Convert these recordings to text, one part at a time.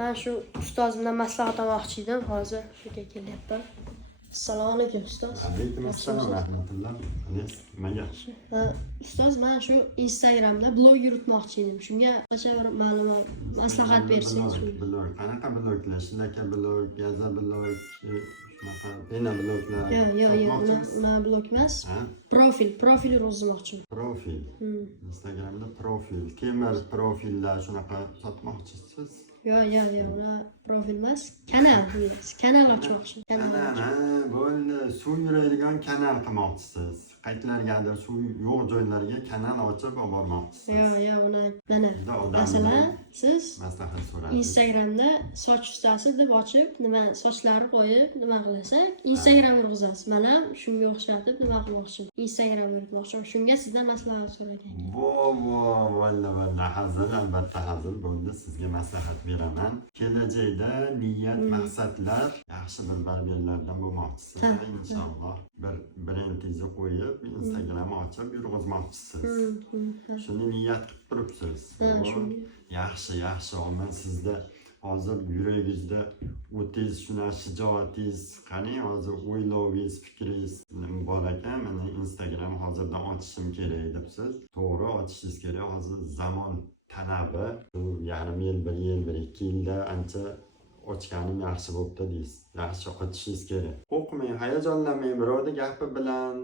Men shu ustozimdan maslahat olmoqchi edim, hozir shu yerga kelyapman. Assalomu alaykum ustoz. Alaykum assalom rahmatulloh. Nimaga? Ustoz, men shu Instagramda blog yuritmoqchi edim. Shunga qancha bir ma'lumot, maslahat bersangiz. Blog. Qanaqa bloglar? Shunaqa blog, yoza blog, shunaqa pena bloglar. Yo'q, una blog emas. Profil yozmoqchiman. Profil. Instagramda profil. Kimlar profillar shunaqa sotmoqchisiz? Yo'q, una profil emas. Kanal ochmoqchiman. Kanal, bo'ldi. Suv yuradigan kanal qilmoqchisiz. Qaytlargadir suv yo'q joylarga kanal ochib olib bormoqchisiz. Yo'q, mana. Masalan, siz maslahat so'raysiz. Instagramda soch ustasi deb ochib, nima sochlari qo'yib, nima qilasak, Instagram urg'izasiz. Men ham shunga o'xshatib nima qilmoqchiman. Instagram yuritmoqchiman. Shunga sizdan maslahat so'ragan. Vallah, hazil, albatta hazil bo'ldi. Sizga maslahat beraman. Kelajakda niyat, maqsadlar yaxshi bir barberlardan bo'lmoqchisiz. Inshaalloh bir brendingizni qo'yib, Instagram ochib yurg'izmoqchisiz. Shuni niyat qilib turibsiz. Yaxshi. Men sizda hozir yuragingizda o'tingiz, shuna shijoatingiz qani, hozir o'ylovingiz, fikringiz bor ekan. Meni Instagram hozirdan ochishim kerak debsiz. To'g'ri, ochishingiz kerak. Hozir zamon talabi. Yarim yil, 1 yil, 1-2 yilda ancha ochganim yaxshi bo'libdi deysiz. Yaxshi ochishingiz kerak. Qo'rqmang, hayajonlanmang, birovning gapi bilan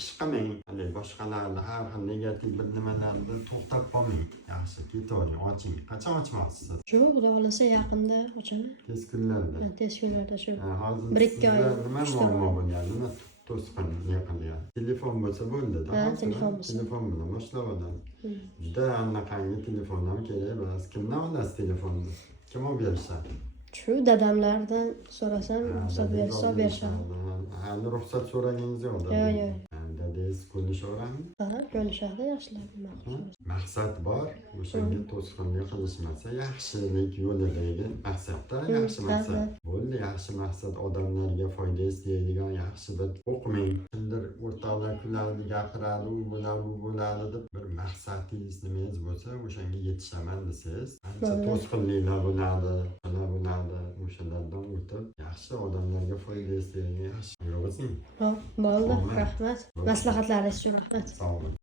ish qilmang. Hali boshqalarni har xil negativ bir nimalarni to'xtab qolmang. Yaxshi, ketavering, oching. Qachon ochmoqchisiz? Shu xudo xolasa yaqinda ochaman. Tez kunlarda. Tez kunlarda shu. Hozir 1-2 oy. Nima muammo bo'lyapti? Nima to'sqin qilyapti? Telefon bo'lsa bo'ldi-da. Telefon bo'lsa. Telefon bilan boshlab odam. Juda anaqangi telefon ham kerak emas. Kimdan olasiz telefonni? Kim olib berishadi? Shu dadamlardan so'rasam, ruxsat berishadi. Hali ruxsat so'ragingiz yo'q. Yo'q. Dadingiz ko'nishaverami? Ko'nishadi, yaxshilar Maqsad bor, o'shanga to'sqinlik qilishmasa, yaxshilik yo'lidagi maqsadda yaxshi maqsad. Bo'ldi, yaxshi maqsad, odamlarga foyda istaydigan yaxshi bir o'qimang. Kimdir o'rtoqlar kuladi, gapiradi, u bo'ladi deb bir maqsadingiz nimangiz bo'lsa, o'shanga yetishaman desangiz, ancha to'sqinliklar bo'ladi. O'shalardan o'tib, yaxshi odamlarga foyda istaydigan yaxshi yurg'izing. Bo'ldi, rahmat. Maslahatlaringiz uchun rahmat. Sog' bo'ling.